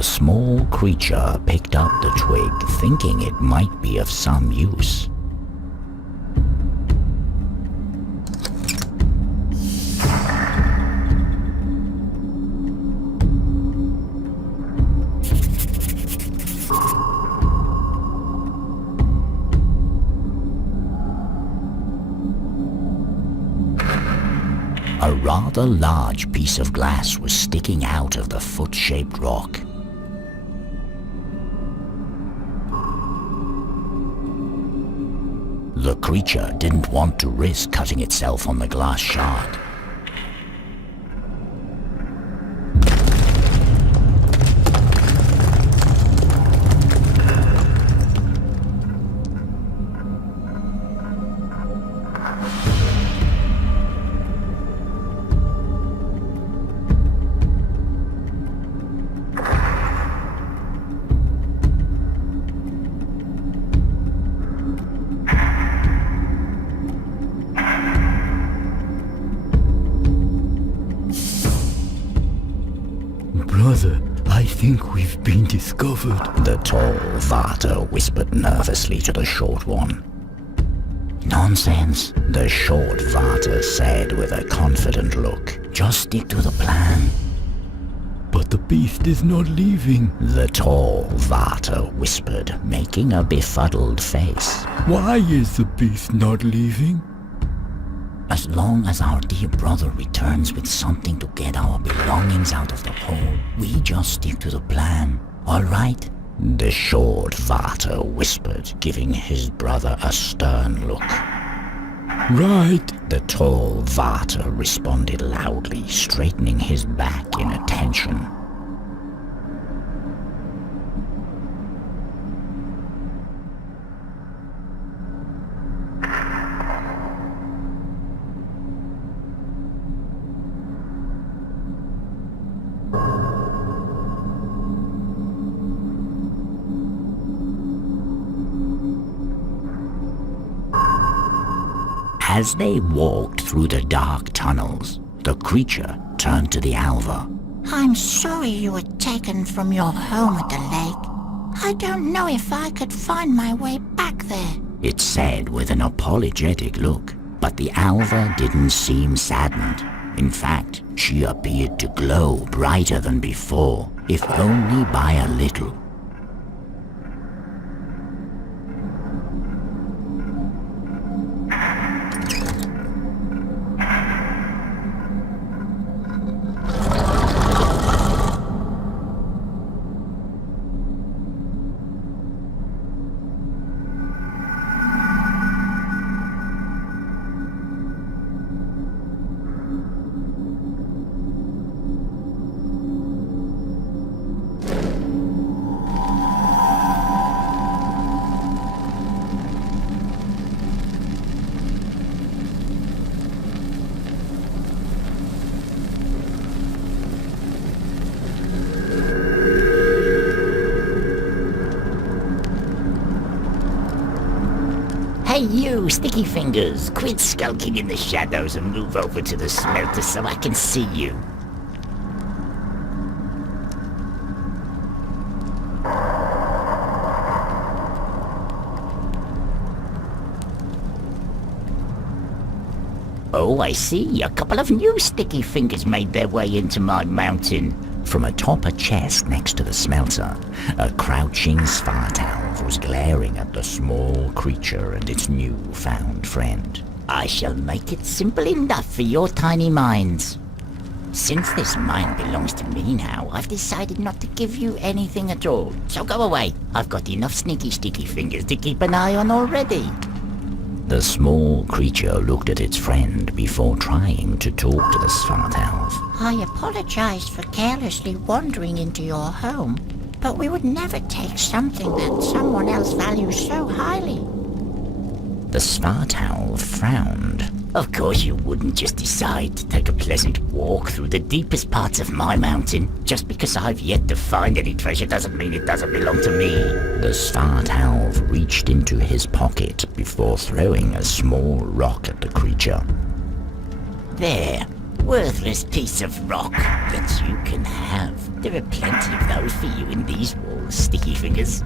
The small creature picked up the twig, thinking it might be of some use. A rather large piece of glass was sticking out of the foot-shaped rock. The creature didn't want to risk cutting itself on the glass shard. Brother, I think we've been discovered. The tall Vata whispered nervously to the short one. Nonsense, the short Vata said with a confident look. Just stick to the plan. But the beast is not leaving. The tall Vata whispered, making a befuddled face. Why is the beast not leaving? As long as our dear brother returns with something to get our belongings out of the hole, we just stick to the plan, all right? The short Vata whispered, giving his brother a stern look. Right. The tall Vata responded loudly, straightening his back in attention. As they walked through the dark tunnels, the creature turned to the Alva. I'm sorry you were taken from your home at the lake. I don't know if I could find my way back there, It said with an apologetic look, but the Alva didn't seem saddened. In fact, she appeared to glow brighter than before, if only by a little. Hey you, Sticky Fingers, quit skulking in the shadows and move over to the smelter so I can see you. Oh, I see. A couple of new Sticky Fingers made their way into my mountain. From atop a chest next to the smelter, a crouching Svartalv was glaring at the small creature and its new-found friend. I shall make it simple enough for your tiny minds. Since this mine belongs to me now, I've decided not to give you anything at all. So go away. I've got enough sneaky Sticky Fingers to keep an eye on already. The small creature looked at its friend before trying to talk to the Svartalv. I apologize for carelessly wandering into your home, but we would never take something that someone else values so highly. The Svartalv frowned. Of course you wouldn't just decide to take a pleasant walk through the deepest parts of my mountain. Just because I've yet to find any treasure doesn't mean it doesn't belong to me. The Svartalv reached into his pocket before throwing a small rock at the creature. There. Worthless piece of rock that you can have. There are plenty of those for you in these walls, Sticky Fingers.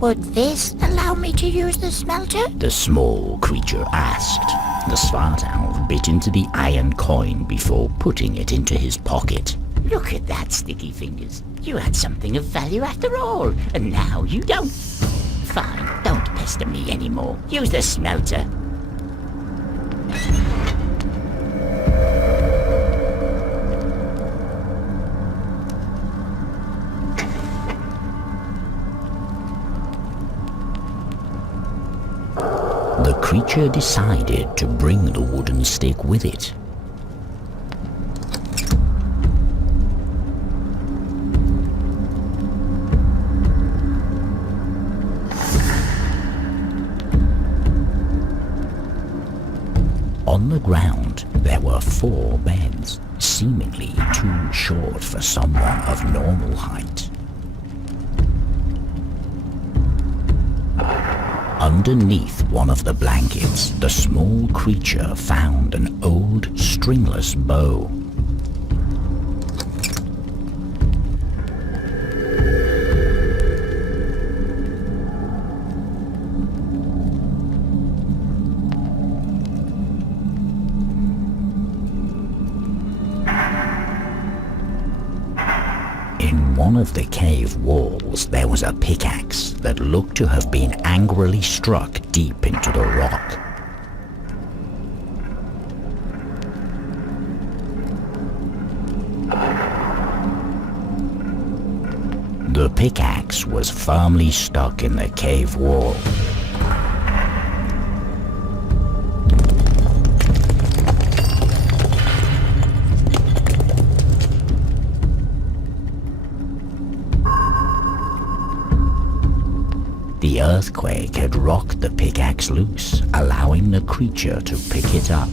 Would this allow me to use the smelter? The small creature asked. The Svartalv bit into the iron coin before putting it into his pocket. Look at that, Sticky Fingers. You had something of value after all, and now you don't. Fine, don't pester me anymore. Use the smelter. The creature decided to bring the wooden stick with it. On the ground, there were 4 beds, seemingly too short for someone of normal height. Underneath one of the blankets, the small creature found an old stringless bow. In one of the cave walls, there was a pickaxe that looked to have been angrily struck deep into the rock. The pickaxe was firmly stuck in the cave wall. The earthquake had rocked the pickaxe loose, allowing the creature to pick it up.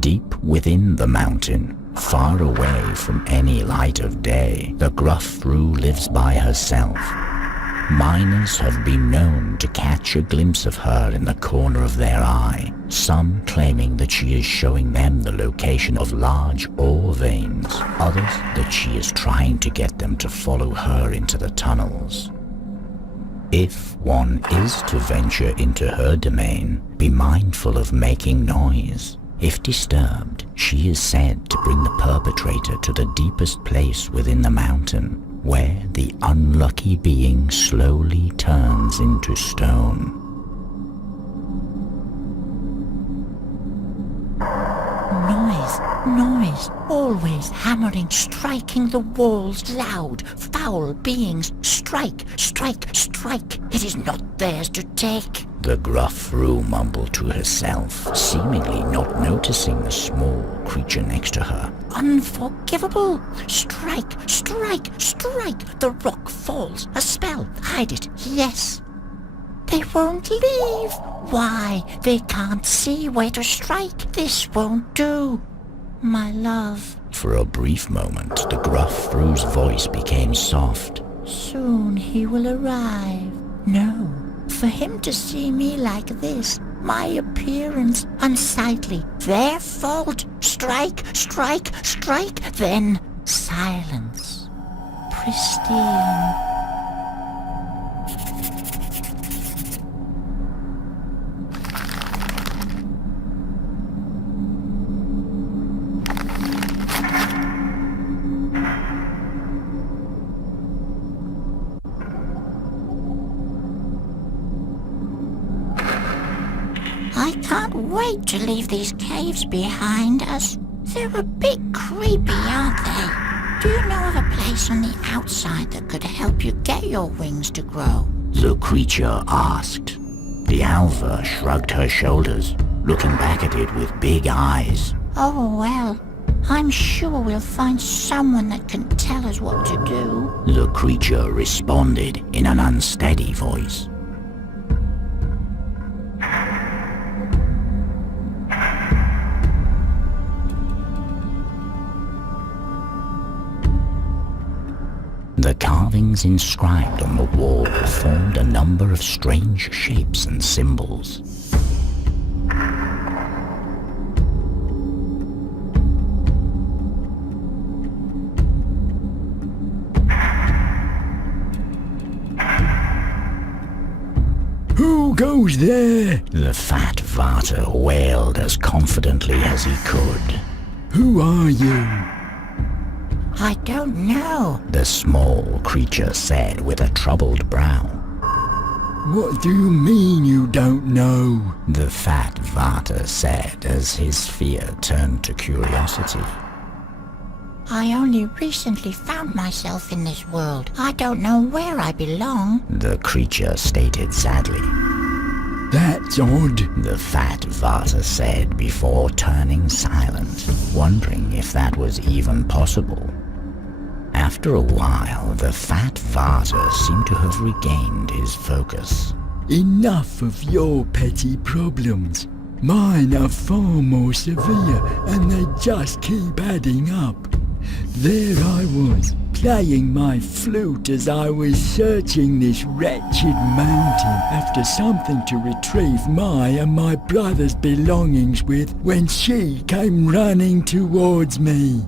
Deep within the mountain, far away from any light of day, the gruff Fru lives by herself. Miners have been known to catch a glimpse of her in the corner of their eye, some claiming that she is showing them the location of large ore veins, others that she is trying to get them to follow her into the tunnels. If one is to venture into her domain, be mindful of making noise. If disturbed, she is said to bring the perpetrator to the deepest place within the mountain, where the unlucky being slowly turns into stone. Noise, always hammering, striking the walls, loud, foul beings, strike, strike, strike. It is not theirs to take. the gruff Roo mumbled to herself, seemingly not noticing the small creature next to her. Unforgivable! Strike, strike, strike! The rock falls. A spell. Hide it. Yes. They won't leave. Why? They can't see where to strike. This won't do. My love. For a brief moment, the gruff Roo's voice became soft. Soon he will arrive. No. For him to see me like this, my appearance unsightly, their fault. Strike, strike, strike, then silence. Pristine. I can't wait to leave these caves behind us. They're a bit creepy, aren't they? Do you know of a place on the outside that could help you get your wings to grow? The creature asked. The Alva shrugged her shoulders, looking back at it with big eyes. Oh, well, I'm sure we'll find someone that can tell us what to do. The creature responded in an unsteady voice. The carvings inscribed on the wall formed a number of strange shapes and symbols. Who goes there? The fat Vata wailed as confidently as he could. Who are you? I don't know. The small creature said with a troubled brow. What do you mean you don't know? The fat Vata said as his fear turned to curiosity. I only recently found myself in this world. I don't know where I belong. The creature stated sadly. That's odd. The fat Vata said before turning silent, wondering if that was even possible. After a while, the fat Vata seemed to have regained his focus. Enough of your petty problems. Mine are far more severe, and they just keep adding up. There I was, playing my flute as I was searching this wretched mountain after something to retrieve my and my brother's belongings with when she came running towards me.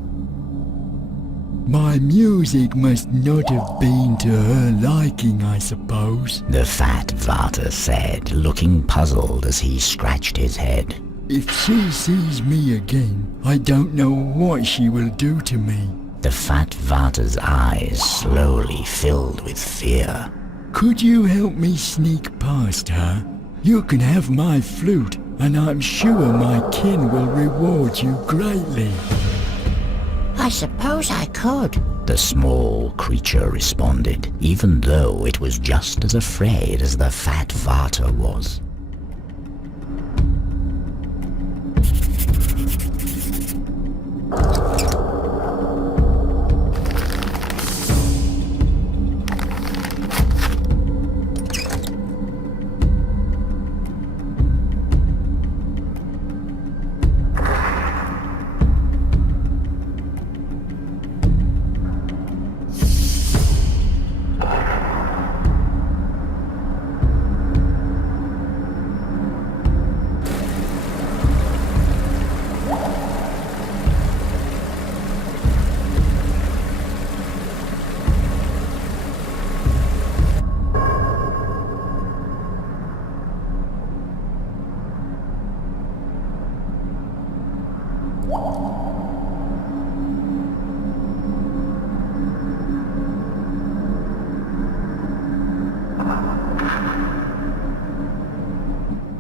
My music must not have been to her liking, I suppose. The fat Vata said, looking puzzled as he scratched his head. If she sees me again, I don't know what she will do to me. The fat Vata's eyes slowly filled with fear. Could you help me sneak past her? You can have my flute, and I'm sure my kin will reward you greatly. I suppose I could. The small creature responded, even though it was just as afraid as the fat Vata was.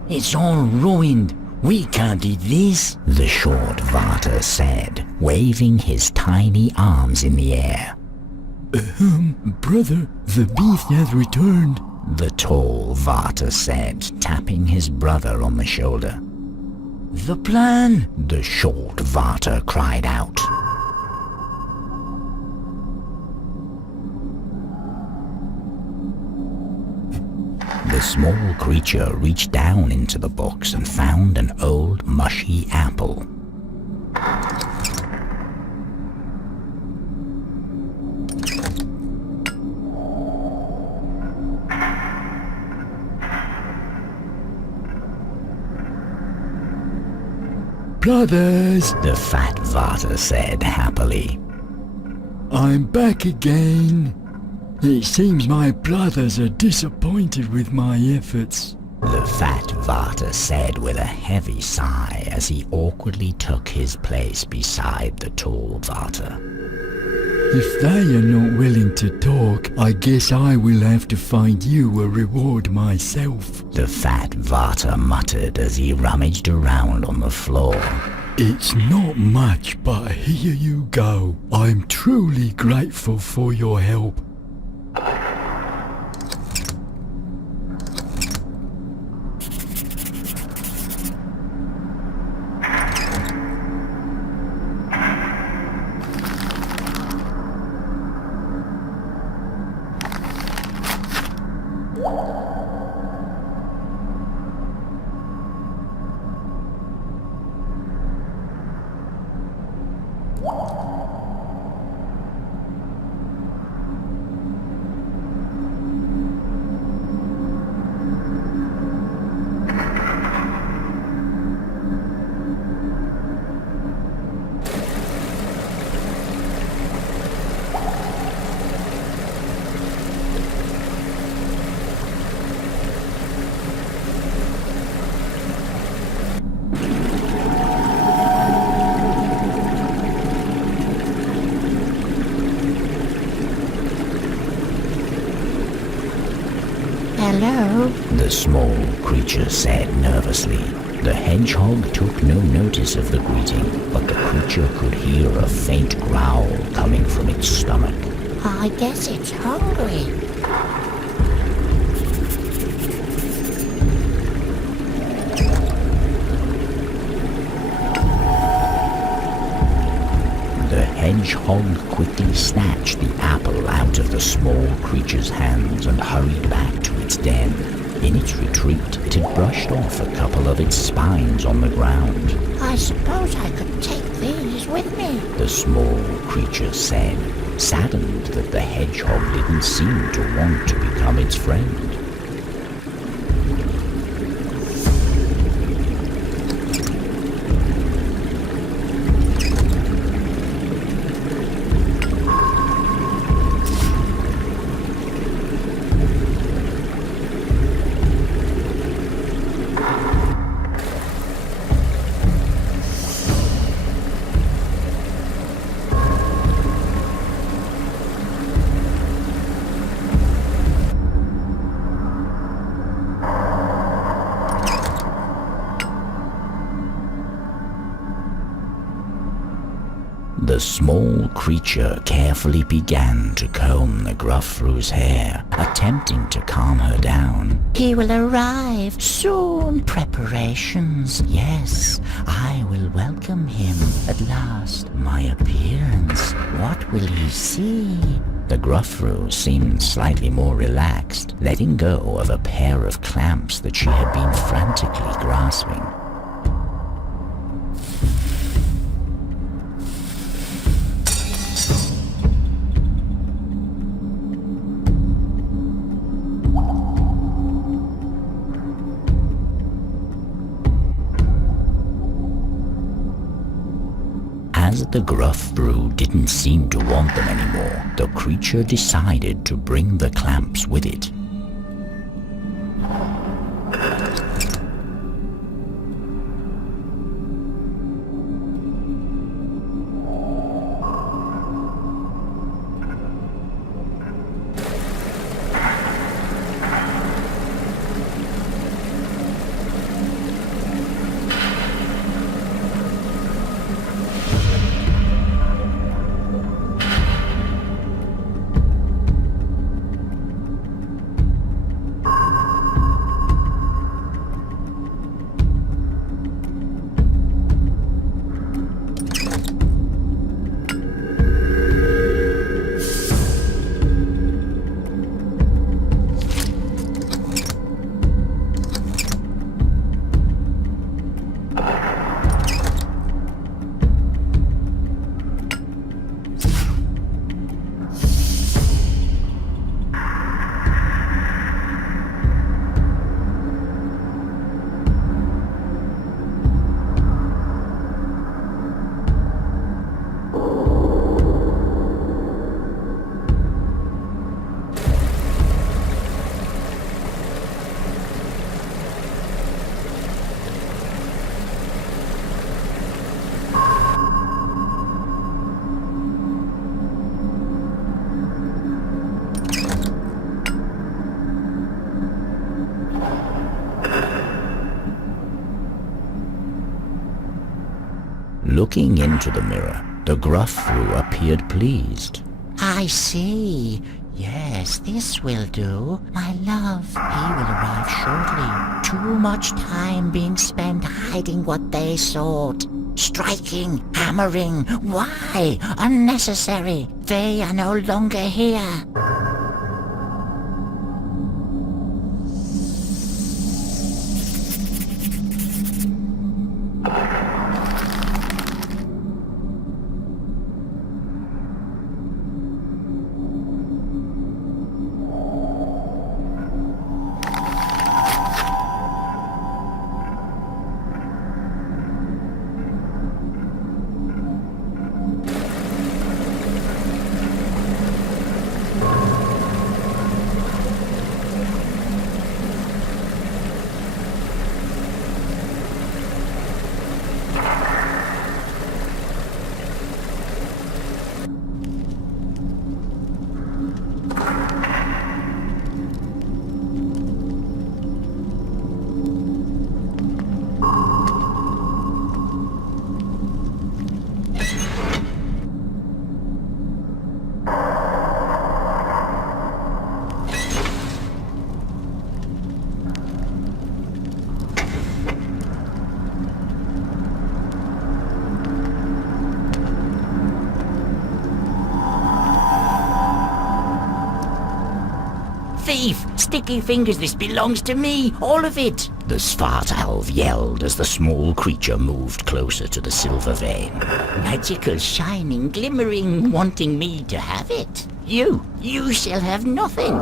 It's all ruined. We can't eat this, the short Vata said, waving his tiny arms in the air. Brother, the beast has returned. The tall Vater said, tapping his brother on the shoulder. The plan? The short Vater cried out. The small creature reached down into the box and found an old mushy apple. Brothers, The fat Vater said happily. I'm back again. It seems my brothers are disappointed with my efforts. The fat Vater said with a heavy sigh as he awkwardly took his place beside the tall Vater. If they are not willing to talk, I guess I will have to find you a reward myself. The fat Vater muttered as he rummaged around on the floor. It's not much, but here you go. I'm truly grateful for your help. Hello? The small creature said nervously. The hedgehog took no notice of the greeting, but the creature could hear a faint growl coming from its stomach. I guess it's hungry. The hedgehog quickly snatched the apple out of the small creature's hands and hurried back to its den. In its retreat, it had brushed off a couple of its spines on the ground. I suppose I could take these with me. The small creature said, saddened that the hedgehog didn't seem to want to become its friend. The small creature carefully began to comb the Gruffrew's hair, attempting to calm her down. He will arrive soon. Preparations. Yes, I will welcome him at last. My appearance, what will he see? The Gruffrew seemed slightly more relaxed, letting go of a pair of clamps that she had been frantically grasping. As the Gruffrew's didn't seem to want them anymore, the creature decided to bring the clamps with it. Looking into the mirror, the Gruffru appeared pleased. I see. Yes, this will do. My love, he will arrive shortly. Too much time being spent hiding what they sought. Striking, hammering. Why? Unnecessary. They are no longer here. Thief! Sticky fingers, this belongs to me! All of it! The Svartalv yelled as the small creature moved closer to the silver vein. Magical, shining, glimmering, wanting me to have it. You shall have nothing.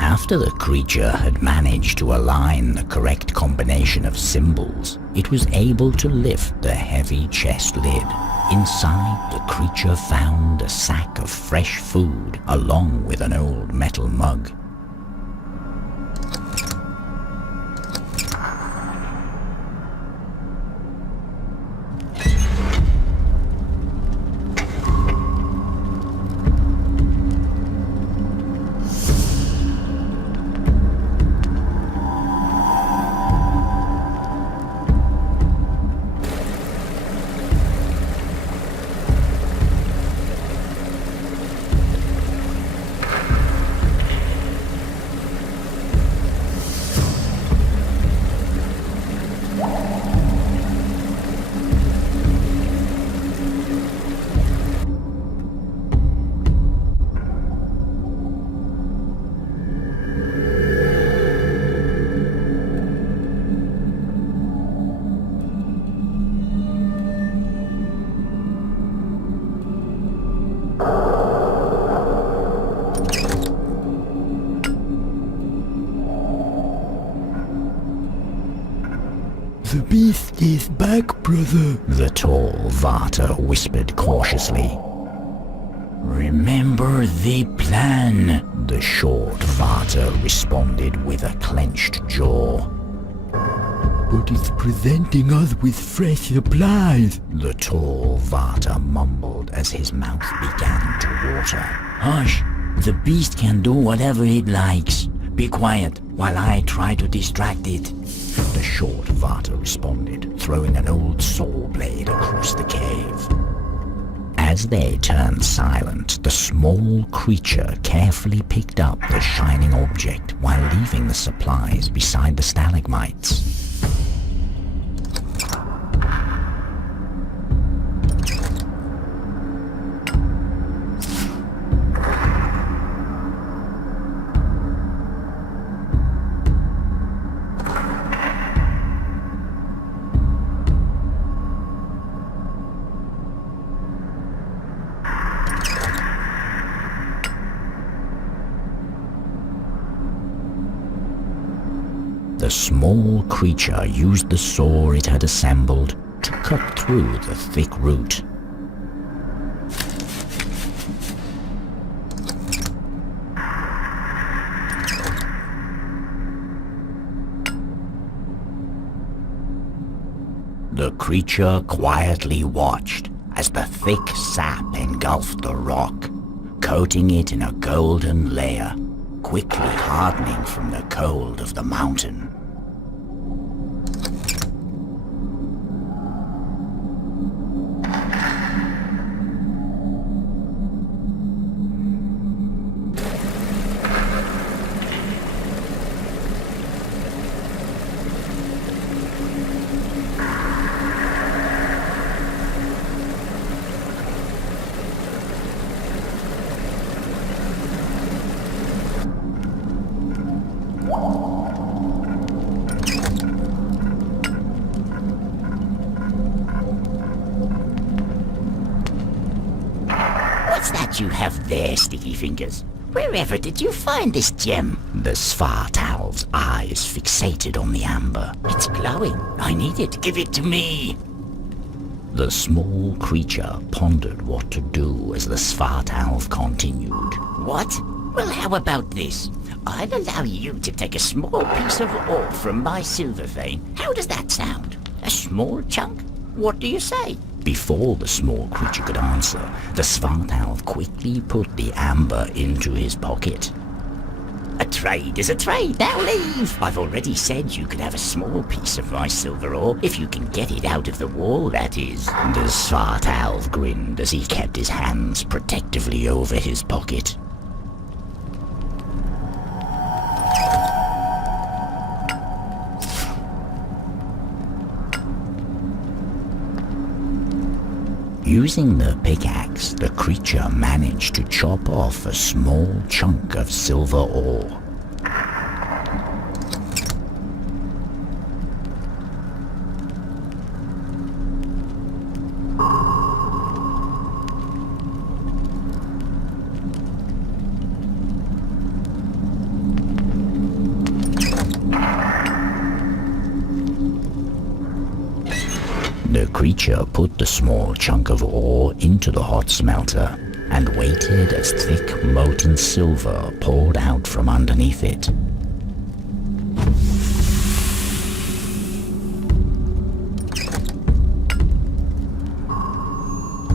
After the creature had managed to align the correct combination of symbols, it was able to lift the heavy chest lid. Inside, the creature found a sack of fresh food along with an old metal mug. The beast is back, brother. The tall Vata whispered cautiously. Remember the plan. The short Vater responded with a clenched jaw. But it's presenting us with fresh supplies. The tall Vater mumbled as his mouth began to water. Hush! The beast can do whatever it likes. Be quiet while I try to distract it. The short Vater responded, throwing an old saw blade across the cave. As they turned silent, the small creature carefully picked up the shining object while leaving the supplies beside the stalagmites. The small creature used the saw it had assembled to cut through the thick root. The creature quietly watched as the thick sap engulfed the rock, coating it in a golden layer, quickly hardening from the cold of the mountain. What's that you have there, Sticky Fingers? Wherever did you find this gem? The Svartalf's eyes fixated on the amber. It's glowing. I need it. Give it to me. The small creature pondered what to do as the Svartalf continued. What? Well, how about this? I'll allow you to take a small piece of ore from my silver vein. How does that sound? A small chunk? What do you say? Before the small creature could answer, the Svartalf quickly put the amber into his pocket. A trade is a trade. Now leave. I've already said you could have a small piece of my silver ore, if you can get it out of the wall, that is. The Svartalf grinned as he kept his hands protectively over his pocket. Using the pickaxe, the creature managed to chop off a small chunk of silver ore. The creature put the small chunk of ore into the hot smelter and waited as thick molten silver poured out from underneath it.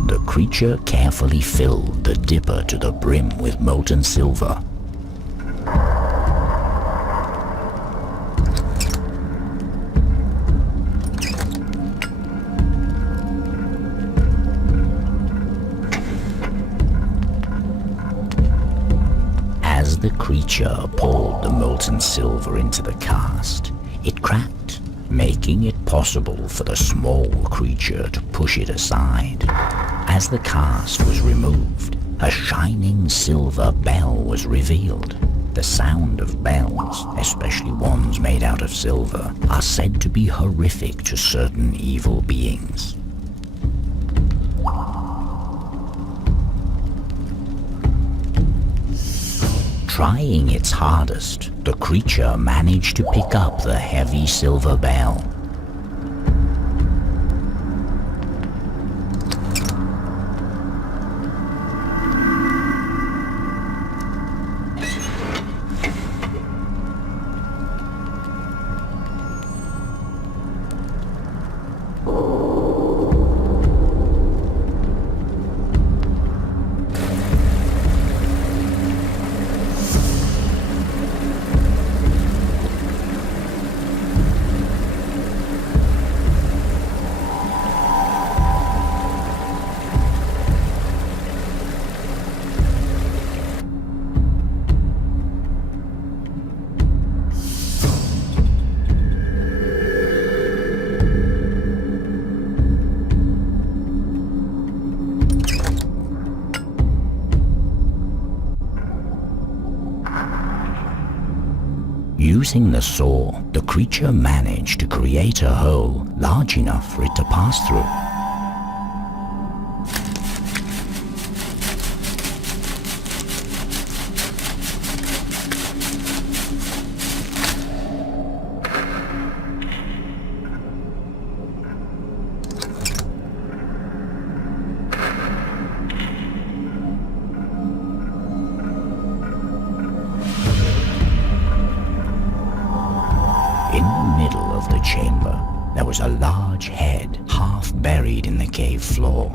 The creature carefully filled the dipper to the brim with molten silver. As the creature poured the molten silver into the cast, it cracked, making it possible for the small creature to push it aside. As the cast was removed, a shining silver bell was revealed. The sound of bells, especially ones made out of silver, are said to be horrific to certain evil beings. Trying its hardest, the creature managed to pick up the heavy silver bell. Using the saw, the creature managed to create a hole large enough for it to pass through. In the middle of the chamber, there was a large head half buried in the cave floor.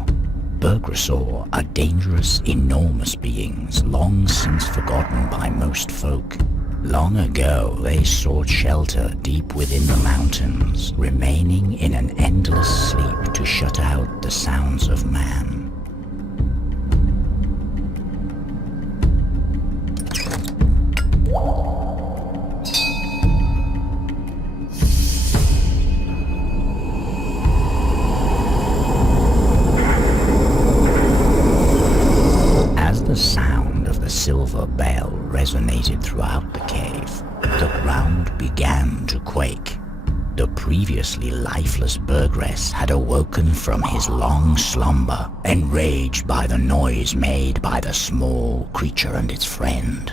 Burgrasaur are dangerous, enormous beings long since forgotten by most folk. Long ago, they sought shelter deep within the mountains, remaining in an endless sleep to shut out the sounds of man. The sound of the silver bell resonated throughout the cave. The ground began to quake. The previously lifeless Burgress had awoken from his long slumber, enraged by the noise made by the small creature and its friend.